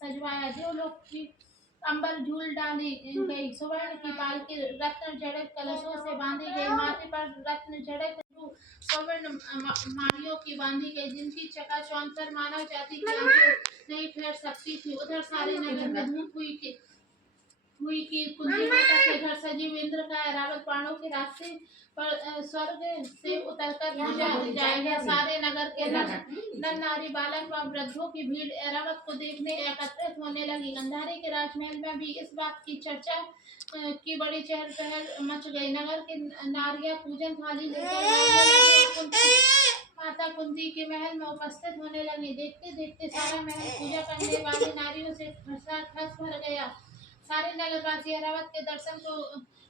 सजवाया जो लोग की अंबर झूल डाली गई, सुवर्ण की पालकी रत्न जड़ित कलशों से बांधी गई, माथे पर रत्न जड़ित स्वर्ण माड़ियों की बांधी गई, जिनकी चकाचौंध पर मानव जाति की आंखें नहीं फेर सकती थी। उधर सारे नगर में धूप हुई कि कुंती माता के घर सजीव इंद्र का ऐरावत बाणों के रास्ते पर स्वर्ग से उतरकर जाएगा। सारे नगर के नर नारी बालक व वृद्धों की भीड़ ऐरावत को देखने एकत्रित होने लगी। गंधारी के राजमहल में भी इस बात की चर्चा की बड़ी चहल पहल मच गई। नगर के नारियां पूजन थाली लेकर माता कुंती के महल में उपस्थित होने लगी। देखते देखते सारा महल पूजा करने वाली नारियों से ठस भर गया। सारे नगरवासी ऐरावत के दर्शन को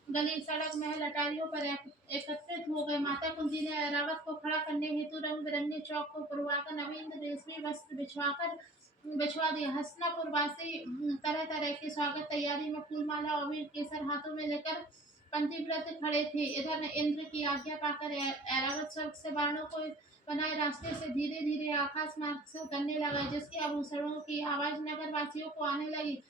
गली सड़क महल अटारियों पर एकत्रित हो गए। माता कुंती ने ऐरावत को खड़ा करने हेतु रंग बिरंगे चौक को पुरवाकर नवीन रेशमी वस्त्र बिछवा दिया। हसनापुर वासी तरह तरह के स्वागत तैयारी में फूलमाला और केसर हाथों में लेकर पंथिव्रत खड़े थे। इधर इंद्र की आज्ञा पाकर ऐरावत स्वर्ग से बाणों को बनाए रास्ते से धीरे धीरे आकाश मार्ग से उतरने लगा, जिसके आभूषणों की आवाज नगर वासियों को आने लगी।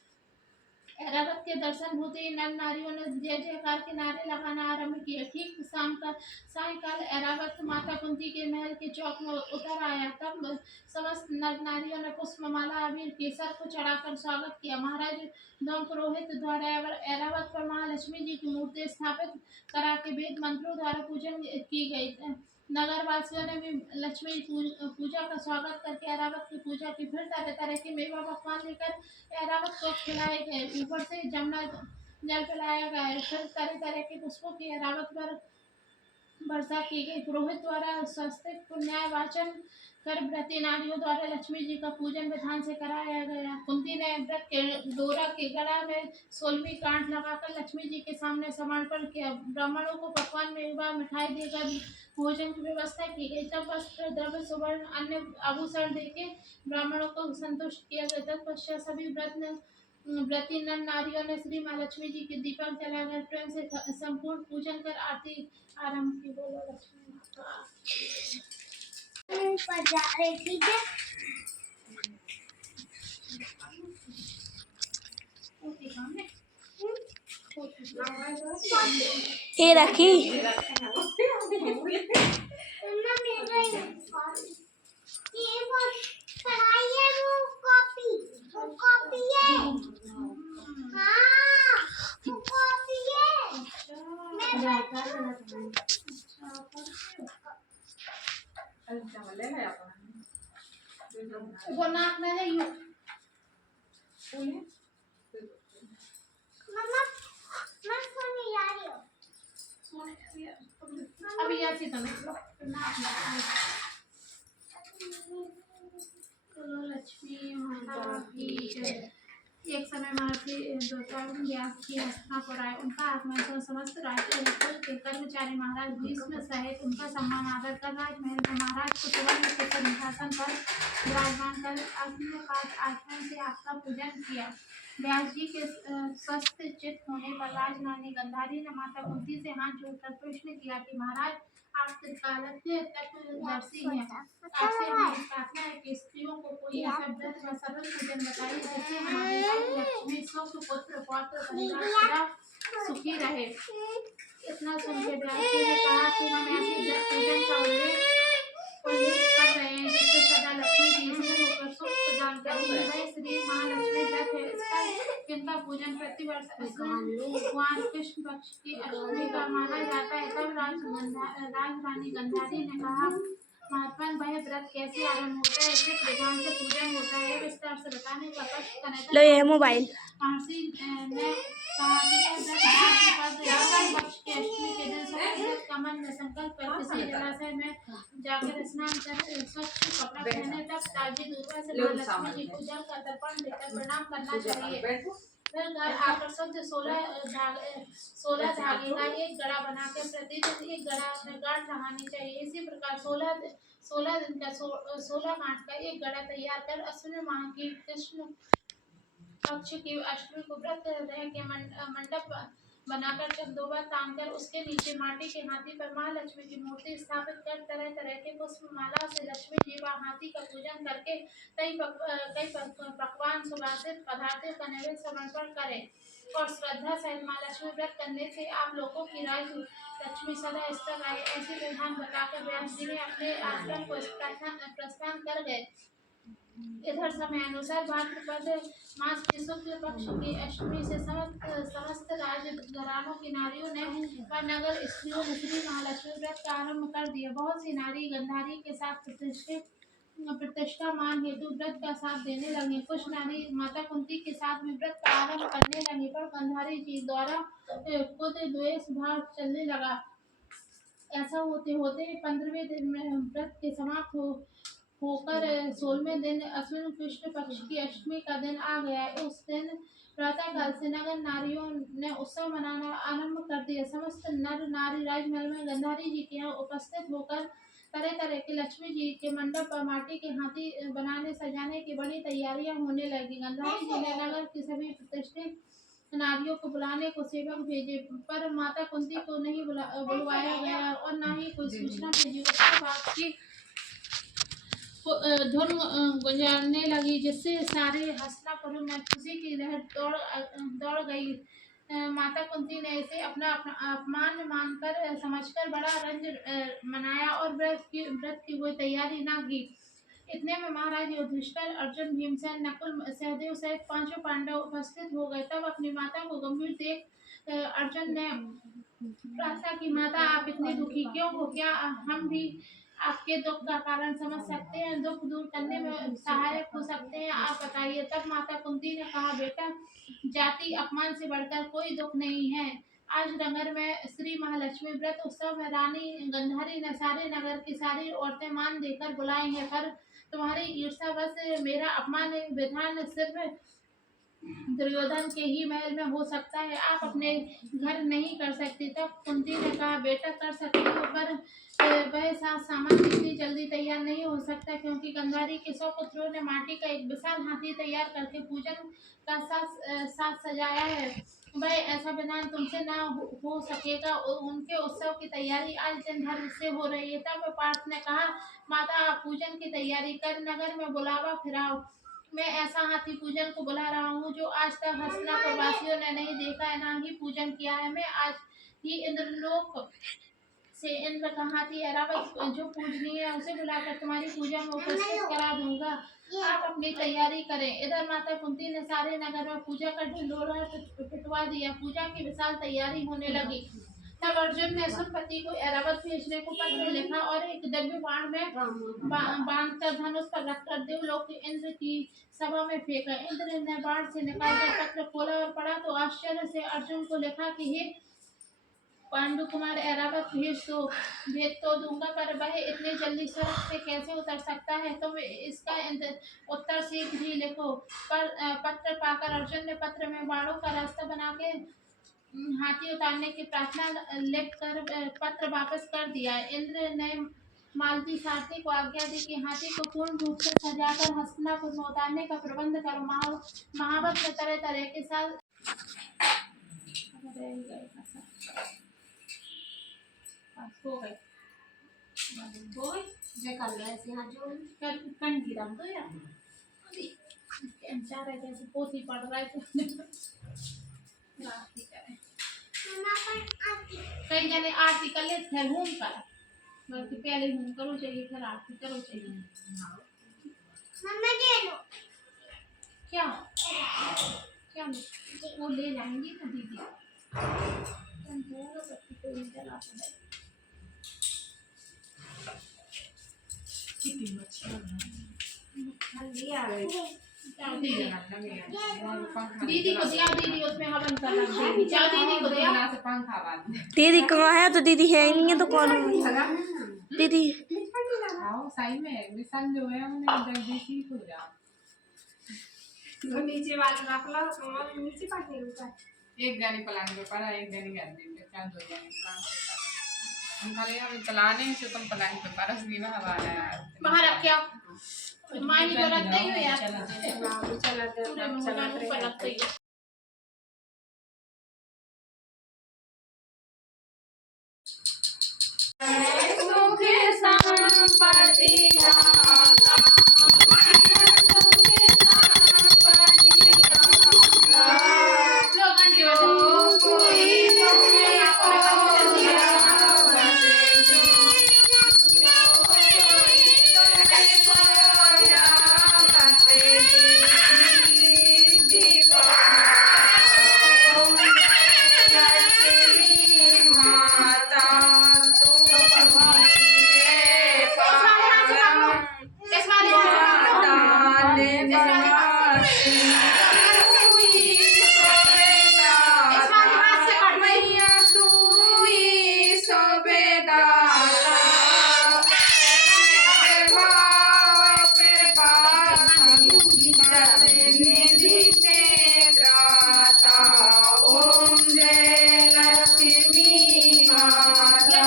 ऐरावत के दर्शन होते ही नर नारियों ने जय जयकार के नारे लगाना आरंभ किए। ठीक सायंकाल ऐरावत माता कुंती के महल के चौक में उतर आया। तब समस्त नर नारियों ने पुष्पमाला अबीर केसर को चढ़ाकर स्वागत किया। महाराज नौ पुरोहित द्वारा ऐरावत पर महालक्ष्मी जी की मूर्ति स्थापित करा के वेद मंत्रों द्वारा पूजन की गई। नगर वासियों ने भी लक्ष्मी पूजा का स्वागत करके ऐरावत की पूजा की। फिर तरह तरह के मेवा पकवान लेकर ऐरावत को खिलाए गए। ऊपर से जमुना जल पिलाया गया। फिर तरह तरह के पुष्पों की ऐरावत पर वर्षा की गई। पुरोहित द्वारा स्वस्तिक पुण्याय वाचन कर व्रती नारियों द्वारा लक्ष्मी जी का पूजन विधान से कराया गया। कुंती ने व्रत के डोरा के गला में 16वीं गांठ लगाकर लक्ष्मी जी के सामने समर्पण किया। ब्राह्मणों को पकवान में मिठाई देकर भोजन की व्यवस्था की गई। तब वस्त्र द्रव्य सुवर्ण अन्य आभूषण देके ब्राह्मणों को संतुष्ट किया गया। तत्पश्चात सभी व्रती नर नारियों ने श्री महालक्ष्मी जी के दीपक जलाकर प्रेम से संपूर्ण पूजन कर आरती आरंभ की। बोलो लक्ष्मी माता पर जा रही थी। ये रखी वो नाक में नहीं अभी ऐसी तो लक्ष्मी माता की। एक समय महर्षि द्रोणाचार्य व्यास की हस्तिनापुर आए। उनका आगमन तो समस्त राज्य के कर्मचारी महाराज भीष्म सहित उनका सम्मान आदर कर राजमहल में महाराज को सुवर्ण के सिंहासन पर विराजमान कर अग्निपात आचमन से आपका पूजन किया। व्यास जी के स्वस्थ चित्त होने पर राजरानी गंधारी ने माता कुंती से हाथ जोड़कर प्रश्न किया कि महाराज आप त्रिकालज्ञ तत्वदर्शी हैं। आपसे हमारी प्रार्थना है कि स्त्रियों को कोई ऐसा व्रत व सरल पूजन बताइए जिससे हमारी लक्ष्मी सुख पुत्र पौत्र परिवार सदा सुखी रहे। इतना सुनकर व्यास जी ने कहा कि हम ऐसे व्रत पूजन का उल्लेख कर रहे हैं जिससे सदा लक्ष्मी जी से होकर सुख प्रदान करेंगे। वह श्री महालक्ष्मी व्रत है। जिनका पूजन प्रतिवर्ष भगवान कृष्ण पक्ष की अष्टमी का माना जाता है। तब राजरानी गंधारी ने कहा महात्मन वह व्रत कैसे आरंभ होता है, किस विधान से पूजन होता है, विस्तार से बताने का कष्ट करें। लो ये मोबाइल महर्षि ने कहा कि पक्ष की अष्टमी के दिन सब कमल में संकल्प कर किसी जलाशय में जाकर स्नान कर स्वच्छ कपड़ा पहने तब ताजी दूर्वा से महालक्ष्मी जी को जल का तर्पण देकर प्रणाम करना चाहिए। फिर घर आकर शुद्ध 16 धागे का एक गड़ा बना के प्रतिदिन एक गड़ा में गांठ लगानी चाहिए। इसी प्रकार 16 दिन का 16 गांठ का एक गड़ा तैयार कर अश्विन माह की कृष्ण पक्ष की अष्टमी को व्रत रह के मंडप बनाकर चंदोबा तान कर उसके नीचे माटी के हाथी पर महालक्ष्मी की मूर्ति स्थापित कर तरह तरह के पुष्प माला से लक्ष्मी जी व हाथी का पूजन करके कई पकवान सुवासित पदार्थों का नैवेद्य समर्पण करें और श्रद्धा सहित माँ लक्ष्मी व्रत करने से आप लोगों की राज लक्ष्मी सदा स्थिर रहे। ऐसे विधान बताकर व्यास जी ने अपने आश्रम को प्रस्थान कर गए। इधर समय अनुसार भाद्रपद मास की शुक्ल पक्ष की अष्टमी से समस्त राज घरानों की नारियों ने व नगर स्त्रियों ने श्री महालक्ष्मी व्रत का आरंभ कर दिया। बहुत सी नारी गंधारी के साथ प्रतिष्ठा मान हेतु व्रत का साथ देने लगी। कुछ नारी माता कुंती के साथ भी व्रत का आरंभ करने लगी, पर गंधारी जी द्वारा खुद द्वेष भाव चलने लगा। ऐसा होते होते 15वें दिन में व्रत के समाप्त होकर 16वें दिन अश्विन कृष्ण पक्ष की अष्टमी का दिन आ गया। उस दिन प्रातः काल से नगर नारियों ने उत्सव मनाना आरंभ कर दिया। समस्त नर नारी राजमहल में गंधारी जी के यहाँ उपस्थित होकर तरह तरह के लक्ष्मी जी के मंडप पर माटी के हाथी बनाने सजाने की बड़ी तैयारियां होने लगी। गंधारी जी ने नगर की सभी प्रतिष्ठित नारियों को बुलाने को सेवक भेजे, पर माता कुंती को नहीं बुलवाया गया और न ही कोई सूचना भेजी। उसके बाद की धुन गुंजरने लगी, जिससे सारे हस्तिनापुर में खुशी की लहर दौड़ गई। माता कुंती ने इसे अपना अपमान मानकर समझकर बड़ा रंज मनाया और व्रत की कोई तैयारी ना की। इतने में महाराज युधिष्ठिर, अर्जुन, भीमसेन, नकुल, सहदेव सहित पांचों पांडव उपस्थित हो गए। तब अपनी माता को गंभीर देख अर्जुन ने प्रार्थना की, माता आप इतने दुखी क्यों हो? क्या हम भी आपके दुख का कारण समझ सकते हैं, दुख दूर करने में सहायक हो सकते हैं? आप बताइए। तब माता कुंती ने कहा, बेटा जाति अपमान से बढ़कर कोई दुख नहीं है। आज नगर में श्री महालक्ष्मी व्रत उत्सव में रानी गंधारी ने सारे नगर की सारी औरतें मान देकर बुलाई हैं, पर तुम्हारी ईर्ष्यावश मेरा अपमान विधान सिर्फ दुर्योधन के ही महल में हो सकता है, आप अपने घर नहीं कर सकती। तब कुंती ने कहा, बेटा कर सकती हो, पर वह सामान इतनी जल्दी तैयार नहीं हो सकता, क्योंकि गंधारी के 100 पुत्रों ने माटी का एक विशाल हाथी तैयार करके पूजन का साथ सजाया है। वह ऐसा विधान तुमसे ना हो सकेगा। उनके उत्सव की तैयारी आज दिन भर से हो रही है। तब पार्थ ने कहा, माता आप पूजन की तैयारी कर नगर में बुलावा फिराओ। मैं ऐसा हाथी पूजन को बुला रहा हूँ जो आज तक हस्तिनापुर वासियों ने नहीं देखा है, ना ही पूजन किया है। मैं आज ही इंद्रलोक से इंद्र का हाथी ऐरावत जो पूजनीय है उसे बुलाकर तुम्हारी पूजा में उपस्थित करा दूंगा। आप अपनी तैयारी करें। इधर माता कुंती ने सारे नगर में पूजा का ढिंढोरा पिटवा दिया। पूजा की विशाल तैयारी होने लगी। तब अर्जुन ने सुरपति को ऐरावत भेजने को पत्र लिखा और एक दिव्य बाण में बांधकर धनुष पर रखकर देवलोक के इंद्र की सभा में फेंका। इंद्र ने बाण से निकालकर पत्र खोला और पढ़ा तो आश्चर्य से अर्जुन को लिखा कि हे पांडु कुमार, ऐरावत भेज तो दूंगा, पर वह इतने जल्दी स्वर्ग से कैसे उतर सकता है? तुम इसका उत्तर शीघ्र ही लिखो। पर पत्र पाकर अर्जुन ने पत्र में बाणों का रास्ता बना के हाथी उतारने की प्रार्थना लिख कर पत्र वापस कर दिया। इंद्र ने मालती सारथी को आज्ञा दी कि हाथी को पूर्ण रूप से सजाकर हस्तिनापुर में उतारने का प्रबंध करो। महावत में तरह तरह के साथ हो गए जय कर ले ऐसे हाथ जोड़ कर कन गिरा दो यार चाह रहे जैसे पोथी पढ़ रहा है आरती करें। कई जने आरती कर ले फिर होम कर, बल्कि पहले होम करो चाहिए फिर आरती करो चाहिए। मम्मा दे लो। क्या क्या वो ले जाएंगी ना दीदी कितनी मच्छर दीदी को दिया, दीदी उसमें हवन कर रहा है। जाओ दीदी को दिया। दीदी कहाँ है? तो दीदी है ही नहीं है तो कौन दीदी? सही में मिशन जो है उन्हें जल्दी ठीक हो जाओ। नीचे वाला रख लो और नीचे पानी ऊपर एक गानी पलंग पे पड़ा, एक गानी गद्दे पे, क्या दो गानी पलंग पे पड़ा। हम खाली हम चलाने से तुम पलंग पे पड़ा सी में हवा आया बाहर रख क्या मानी तो रखते ही हो यार चला पूरे मुंह ऊपर रखते ही हो। सुख संपत्ति लो घंटी बजा इस वाले हाथ से काट ओम जय लक्ष्मी माता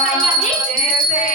जैसे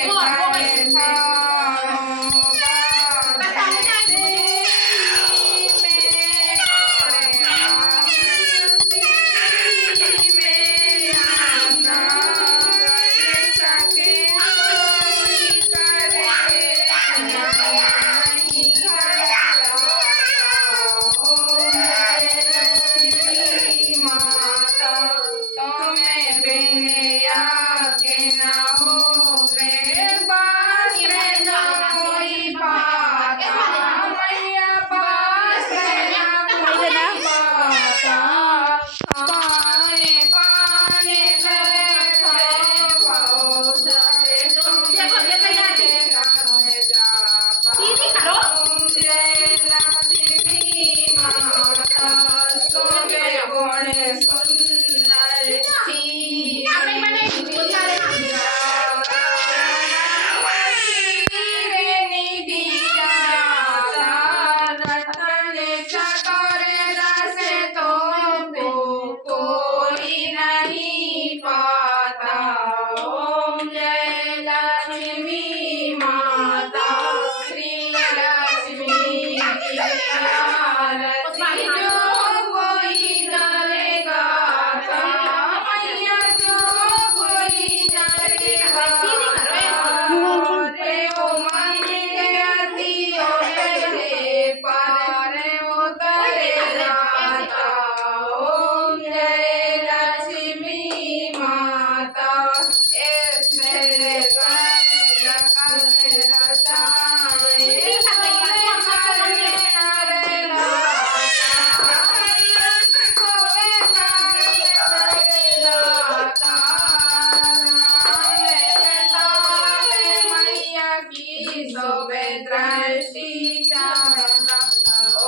सीधी करो आपने बने बोल सारे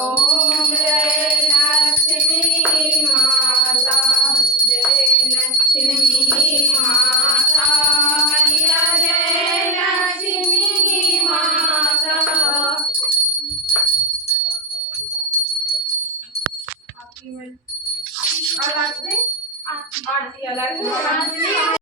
ओम जय लक्ष्मी माता जय लक्ष्मी माता मैया जय लक्ष्मी माता आपकी अलग से आरती अलग